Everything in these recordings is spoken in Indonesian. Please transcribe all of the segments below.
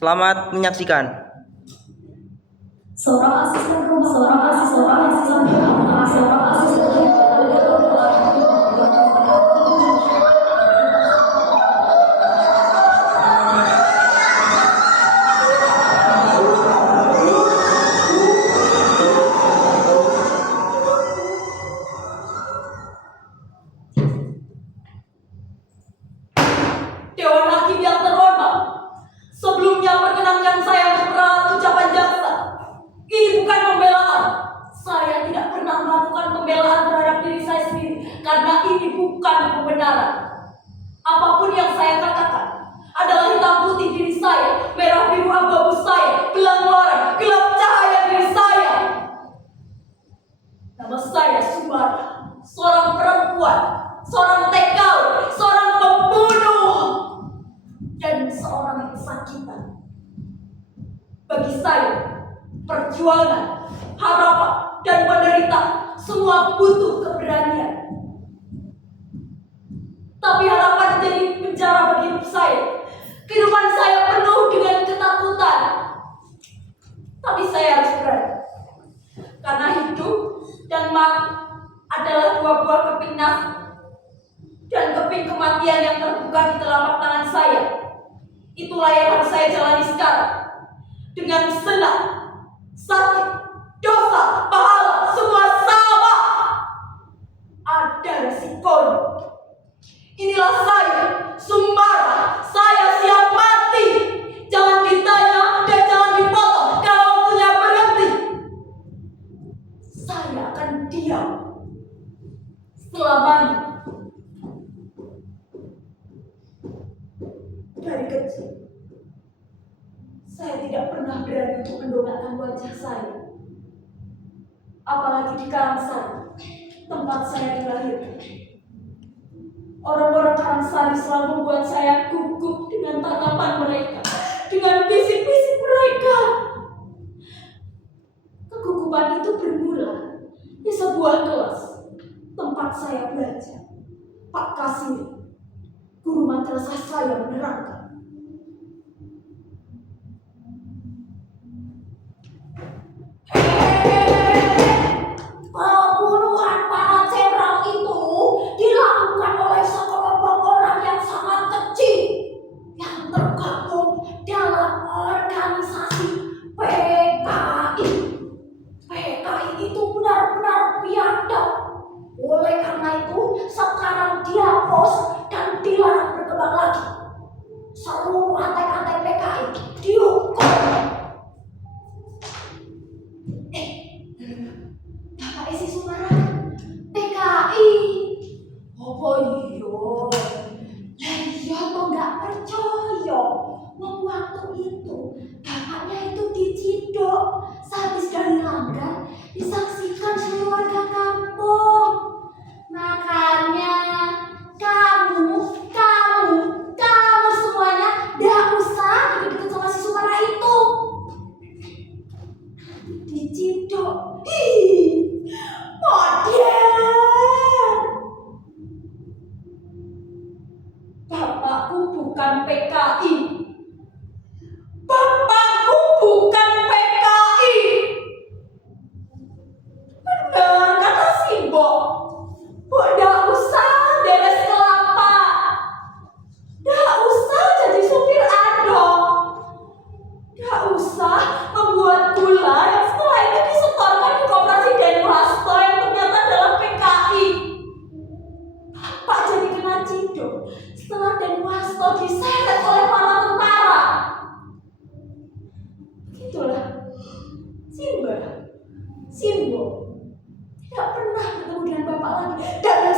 Selamat menyaksikan. Seorang asisten rumah, seorang asisten Dewan Hakim yang terhormat, sebelumnya perkenankan saya memperalat ucapan jaksa. Ini bukan pembelaan. Saya tidak pernah melakukan pembelaan terhadap diri saya sendiri karena ini bukan pembenaran. Apapun yang saya katakan adalah hitam putih diri saya, merah biru abu-abu saya, gelang loreng, gelap cahaya diri saya. Nama saya Sumara, seorang perempuan, seorang TKW, seorang pembunuh, dan seorang kesakitan. Bagi saya, perjuangan, harapan, dan penderitaan semua butuh keberanian. Tapi harapan jadi penjara bagi hidup saya. Kehidupan saya penuh dengan ketakutan. Tapi saya harus berani. Karena hidup dan mati adalah dua buah keping nasi. Dan keping kematian yang terbuka di telapak tangan saya. Itulah yang harus saya jalani sekarang. Dengan senang, sakit, dosa, pahala, semua sama. Ada resikonya. Inilah saya, Sumara. Saya siap mati. Jangan ditanya dan jangan dipotong kalau waktunya berhenti. Saya akan diam selamanya. Dari kecil, saya tidak pernah berani untuk mendongakkan wajah saya. Apalagi di Karangsari, tempat saya dilahirkan. Orang-orang Karangsari selalu membuat saya gugup dengan tatapan mereka, dengan bisik-bisik mereka. Kegugupan itu bermula di sebuah kelas tempat saya belajar. Pak Kasih, guru madrasah saya, menerangkan. Pembunuhan para jenderal itu dilakukan oleh sekelompok orang yang sangat kecil yang tergabung dalam organisasi PKI. PKI itu benar-benar biadab. Oleh karena itu, sekarang dihapus dan dilarang berkembang lagi. Seluruh antek-antek PKI dihukum. Bapak isi Sumara, PKI. Apa iyo? Lah iya kok nggak percaya. Waktu itu bapaknya itu diciduk, sehabis dari langgar disaksikan seluruh warga kampung. Makanya kamu semuanya nggak usah deket-deket sama si Sumara itu. Diciduk. Modern. Bapakku bukan PKI. Bapakku bukan PKI. Benar kata si Mbok. Mbok nggak usah deres kelapa. Nggak usah jadi supir adong. Nggak usah membuat gula yang setelah itu disetorkan di koperasi Danu Hasto yang ternyata adalah PKI. Bapak jadi kena ciduk setelah Danu Hasto diseret oleh para tentara. Begitulah Simbo tidak pernah bertemu dengan Bapak lagi. Dan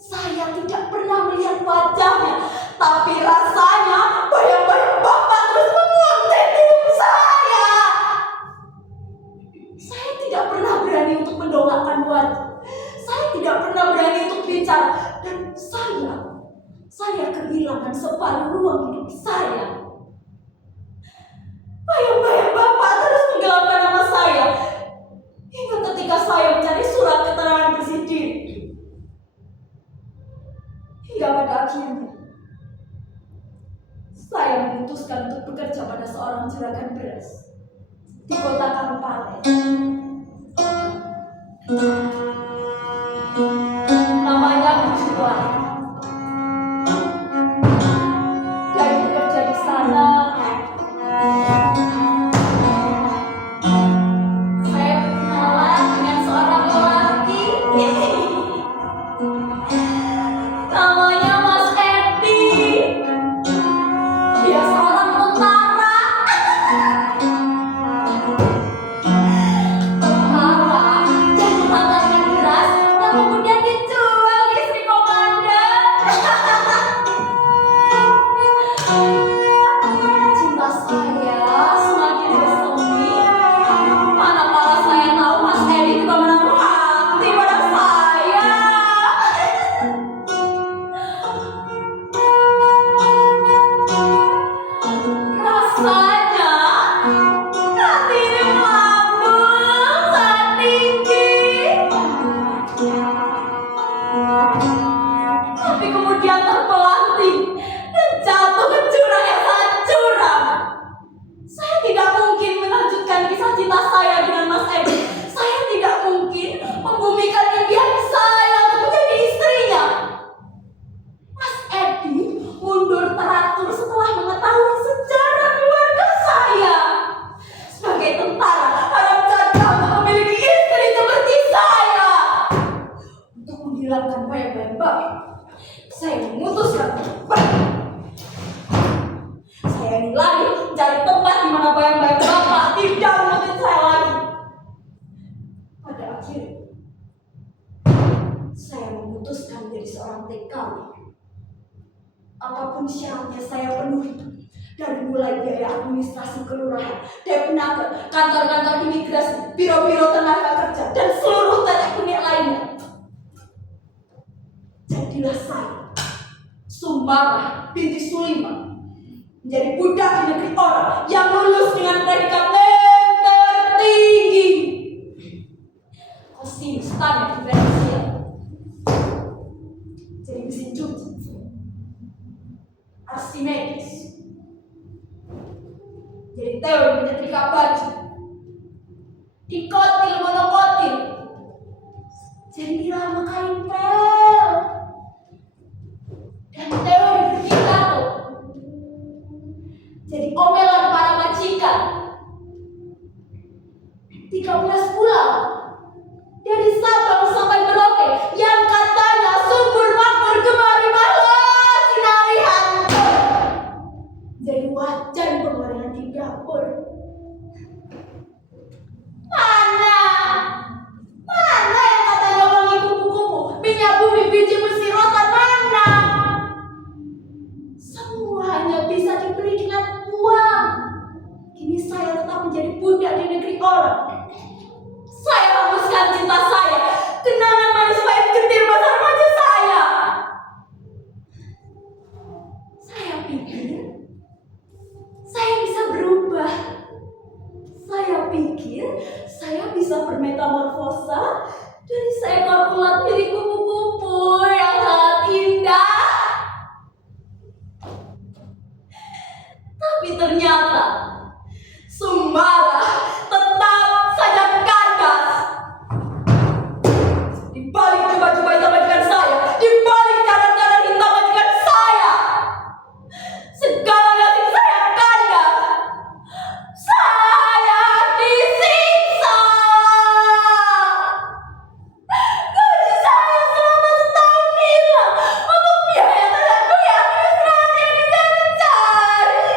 saya tidak pernah melihat wajahnya. Tapi rasanya bayang-bayang Bapak terus menguasai hidup saya. Saya tidak pernah berani untuk mendongakkan wajah. Saya tidak pernah berani untuk bicara. Dan saya kehilangan separuh ruang hidup saya. Bayang-bayang Bapak terus menggelapkan nama saya. Hingga ketika saya mencari surat keterangan bersih diri. Hingga pada akhirnya saya memutuskan untuk bekerja pada seorang juragan beras di kota Kabupaten. Namanya Bu Juwan. Dari bekerja di sana, saya berkenalan dengan seorang lelaki. Namanya Mas Edi. Dia seorang tentara. Tentara yang mengantarkan beras yang kemudian dijual ke istri komandan. Cinta saya semakin bersemi manakala saya tahu Mas Edi juga menaruh hati pada saya. Rasanya hati ini melambung sangat tinggi. Tapi kemudian terpelanting dan jatuh ke jurang yang sangat curam. Saya tidak mungkin melanjutkan kisah cinta saya dengan Mas Edi. Saya tidak mungkin membumikan impian saya untuk menjadi istrinya. Mas Edi mundur teratur setelah mengetahui sejarah keluarga saya. Sebagai tentara, harap saja untuk memiliki istri seperti saya. Untuk menghilangkan bayang-bayang babi, saya memutuskan untuk pergi. Saya ingin lagi mencari tempat di mana bayang-bayang bapak tidak mengikuti saya lagi. Pada akhirnya, saya memutuskan menjadi seorang TKW. Apapun syaratnya saya penuhi. Dari mulai biaya administrasi kelurahan, Depnaker, kantor-kantor imigrasi, biro-biro tenaga kerja, dan seluruh tetek bengek lainnya. Jadilah saya, Sumbara binti Sulima, menjadi budak di negeri orang yang lulus dengan predikat tertinggi. Kosinus tanah diferensial. Jadi mesin cuci, Archimedes. Jadi teori menyetrika baju, dikotil monokotil, jadi irama kain pel, dan teori berpidato, jadi omelan para majikan. 13 pulau dari Sabang sampai Merauke yang katanya subur makmur kemari malah sinari hancur. Jadi wajan penggorengan di dapur. Mana yang katanya wangi kupu-kupu, minyak bumi, biji besi rotan, mana? Semuanya bisa dibeli dengan uang. Kini saya tetap menjadi budak di negeri orang. Saya hapuskan cinta saya, kenangan manis pahit getir masa remaja saya. Saya pikir saya bisa berubah. Saya pikir saya bisa bermetamorfosa dari seekor ulat menjadi kupu-kupu yang sangat indah. Tapi ternyata Sumbara tetap saja kandas. Di balik coba-coba hitam majikan saya, di balik cara-cara hitam majikan saya, segala nasib saya kandas. Saya disiksa. Gaji saya selama setahun hilang untuk biaya tenaga administrasi yang dicari-cari.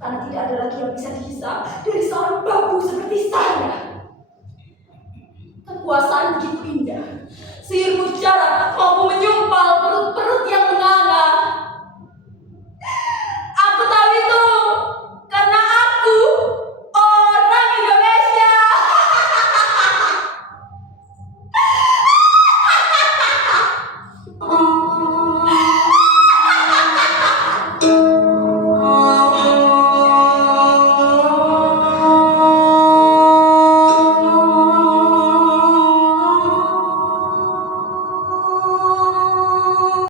Karena tidak ada lagi yang bisa dihisap dari seorang babu seperti saya. Kekuasaan begitu indah. Sihir mutiara